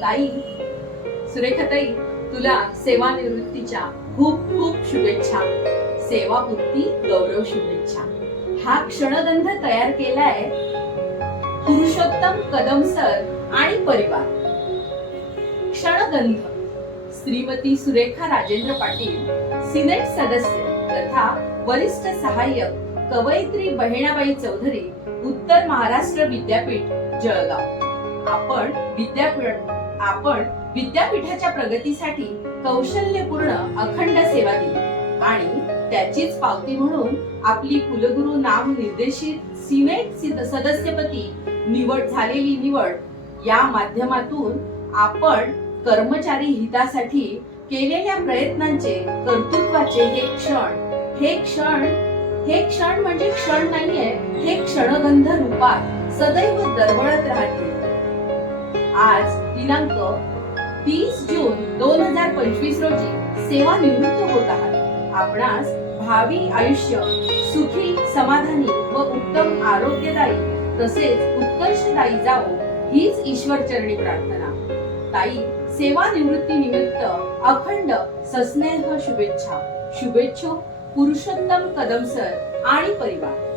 ताई सुरेखाताई तुला सेवानिवृत्तीच्या खूप खूप शुभेच्छा. सेवामुक्ती गौरव शुभेच्छा. हा क्षणगंध तयार केलाय पुरुषोत्तम कदम सर आणि परिवार. क्षणगंध श्रीमती सुरेखा राजेंद्र पाटील सिनेट सदस्य तथा वरिष्ठ सहाय्यक कवयित्री बहिणाबाई चौधरी उत्तर महाराष्ट्र विद्यापीठ जळगाव. आपण विद्यापीठ आपण विद्यापीठाच्या प्रगतीसाठी कौशल्यपूर्ण अखंड सेवा दिली. आणि त्याचीच पावती म्हणून आपली कुलगुरू नाम निर्देशित सिनेट सदस्यपती निवड झालेली निवड या माध्यमातून आपण कर्मचारी हितासाठी केलेल्या प्रयत्नांचे कर्तृत्वाचे हे क्षण हे क्षण हे क्षण म्हणजे क्षण नाहीये हे क्षणगंध रूपात सदैव दरवळत राहतील. आज दिनांक तीस जून दोन हजार पंचवीस रोजी सेवानिवृत्त होत आहात. आपणास भावी आयुष्य सुखी समाधानी व उत्तम आरोग्यदायी तसेच उत्कर्षदायी जावो हीच ईश्वर चरणी प्रार्थना. ताई सेवानिवृत्ती निमित्त अखंड सस्नेह शुभेच्छा. शुभेच्छो पुरुषोत्तम कदम सर आणि परिवार.